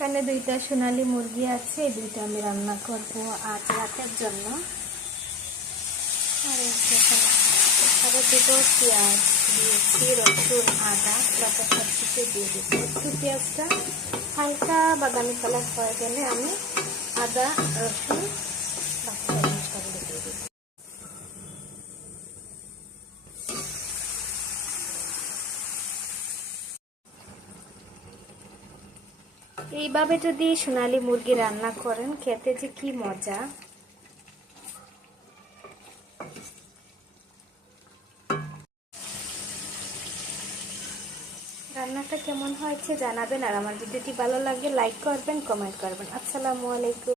এখানে দুইটা সোনালী মুরগি আছে, দুইটা আমি রান্না করব আজ রাতের জন্য। আর আরও দুটো পেঁয়াজ দিয়েছি, রসুন আদা প্লাটা সব কিছু দিয়ে দিচ্ছি। একটু পেঁয়াজটা হালকা বাদামি কালার হয়ে গেলে আমি আদা রসুন বাকি মশলাগুলো দিয়ে দিচ্ছি। এইভাবে যদি সোনালী মুরগি রান্না করেন খেতে যে কি মজা। রান্নাটা কেমন হয়েছে জানাবেন, আর আমার ভিডিওটি ভালো লাগলে লাইক করবেন, কমেন্ট করবেন। আসসালামু আলাইকুম।